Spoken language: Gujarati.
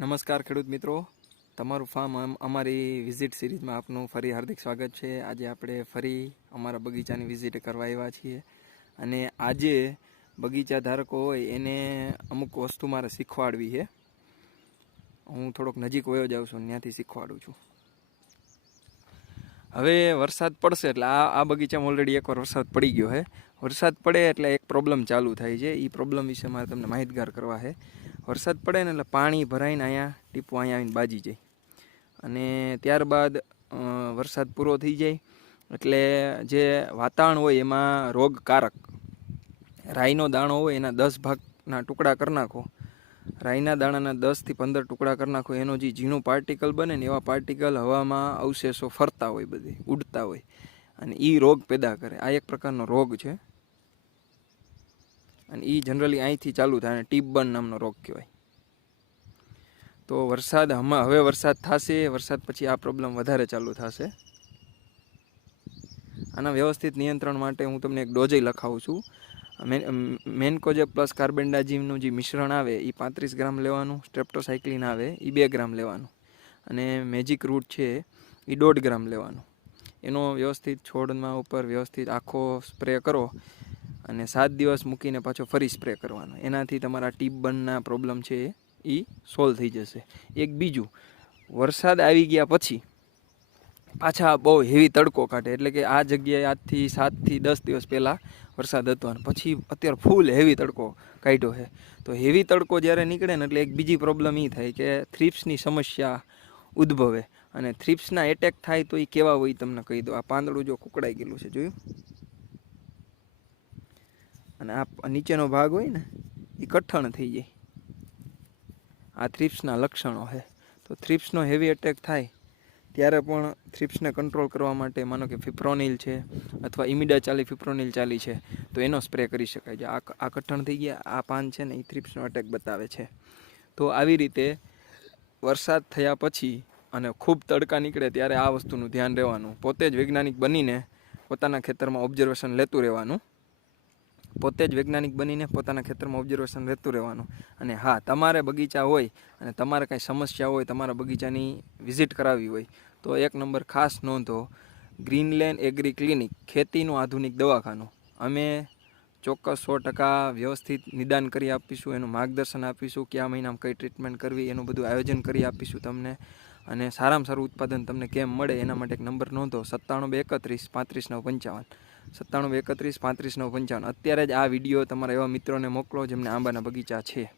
નમસ્કાર ખેડૂત મિત્રો. તમારું ફાર્મ અમારી વિઝિટ સિરીઝમાં આપનું ફરી હાર્દિક સ્વાગત છે. આજે આપણે ફરી અમારા બગીચાની વિઝિટ કરવા આવ્યા છીએ. અને આજે બગીચા ધારકો હોય એને અમુક વસ્તુ મારે શીખવાડવી છે. હું થોડોક નજીક વયો જાઉં છું ત્યાંથી શીખવાડું છું. હવે વરસાદ પડશે એટલે આ આ બગીચામાં ઓલરેડી એકવાર વરસાદ પડી ગયો છે. વરસાદ પડે એટલે એક પ્રોબ્લેમ ચાલુ થાય છે. એ પ્રોબ્લેમ વિશે મારે તમને માહિતગાર કરવા છે. વરસાદ પડે ને એટલે પાણી ભરાઈને અહીંયા ટીપું અહીંયા આવીને બાજી જાય. અને ત્યારબાદ વરસાદ પૂરો થઈ જાય. એટલે જે વાતાવરણ હોય એમાં રોગકારક. રાઈનો દાણો હોય એના દસ ભાગના ટુકડા કરી નાખો. રાઈના દાણાના દસથી પંદર ટુકડા કરી નાખો. એનો જે ઝીણું પાર્ટિકલ બને ને એવા પાર્ટિકલ હવામાં અવશેષો ફરતા હોય બધી, ઉડતા હોય. અને એ રોગ પેદા કરે. આ એક પ્રકારનો રોગ છે. અને એ જનરલી અહીંથી ચાલુ થાય અને ટીબન નામનો રોગ કહેવાય. તો વરસાદ હમણાં હવે વરસાદ થશે, વરસાદ પછી આ પ્રોબ્લેમ વધારે ચાલુ થશે. આના વ્યવસ્થિત નિયંત્રણ માટે હું તમને એક ડોઝય લખાવું છું. મેનકોજે પ્લસ કાર્બેન્ડાજીમનું જે મિશ્રણ આવે એ પાંત્રીસ ગ્રામ લેવાનું, સ્ટ્રેપ્ટોસાયક્લિન આવે એ બે ગ્રામ લેવાનું. અને મેજિક રૂટ છે એ દોઢ ગ્રામ લેવાનું. એનો વ્યવસ્થિત છોડમાં ઉપર વ્યવસ્થિત આખો સ્પ્રે કરો અને સાત દિવસ મૂકીને પાછો ફરી સ્પ્રે કરવાનો. એનાથી તમારા ટીપ બનના પ્રોબ્લેમ છે એ સોલ્વ થઈ જશે. એક બીજું, વરસાદ આવી ગયા પછી પાછા બહુ હેવી તડકો કાઢે. એટલે કે આ જગ્યાએ આજથી સાતથી દસ દિવસ પહેલાં વરસાદ હતો અને પછી અત્યારે ફૂલ હેવી તડકો કાઢ્યો છે. તો હેવી તડકો જ્યારે નીકળે ને એટલે એક બીજી પ્રોબ્લેમ એ થાય કે થ્રીપ્સની સમસ્યા ઉદ્ભવે. અને થ્રીપ્સના એટેક થાય તો એ કેવા હોય તમને કહી દો આ પાંદડું જો કુકડાઈ ગયેલું છે, જોયું? અને આ નીચેનો ભાગ હોય ને એ કઠણ થઈ જાય. આ થ્રીપ્સના લક્ષણો છે. તો થ્રીપ્સનો હેવી એટેક થાય ત્યારે પણ થ્રિપ્સને કંટ્રોલ કરવા માટે માનો કે ફિપ્રોનિલ છે અથવા ઇમિડા ચાલી ફિપ્રોનિલ ચાલી છે, તો એનો સ્પ્રે કરી શકાય. છે આ આ કઠણ થઈ ગયા, આ પાન છે ને, એ થ્રિપ્સનો અટેક બતાવે છે. તો આવી રીતે વરસાદ થયા પછી અને ખૂબ તડકા નીકળે ત્યારે આ વસ્તુનું ધ્યાન રહેવાનું. પોતે જ વૈજ્ઞાનિક બનીને પોતાના ખેતરમાં ઓબ્ઝર્વેશન લેતું રહેવાનું. પોતે જ વૈજ્ઞાનિક બનીને પોતાના ખેતરમાં ઓબ્ઝર્વેશન રહેતું રહેવાનું. અને હા, તમારે બગીચા હોય અને તમારે કાંઈ સમસ્યા હોય, તમારા બગીચાની વિઝિટ કરાવવી હોય તો એક નંબર ખાસ નોંધો, ગ્રીનલેન્ડ એગ્રી ક્લિનિક, ખેતીનું આધુનિક દવાખાનું. અમે ચોક્કસ સો ટકા વ્યવસ્થિત નિદાન કરી આપીશું, એનું માર્ગદર્શન આપીશું, કયા મહિનામાં કઈ ટ્રીટમેન્ટ કરવી, એનું બધું આયોજન કરી આપીશું તમને. અને સારામાં સારું ઉત્પાદન તમને કેમ મળે, એના માટે એક નંબર નોંધો, સત્તાણું બે એકત્રીસ, પાંત્રીસ નવ પંચાવન. સત્તાણું એકત્રીસ, પાંત્રીસ નવ પંચાવન. અત્યારે જ આ વીડિયો તમારા એવા મિત્રોને મોકલો, જેમને આંબાના બગીચા છે.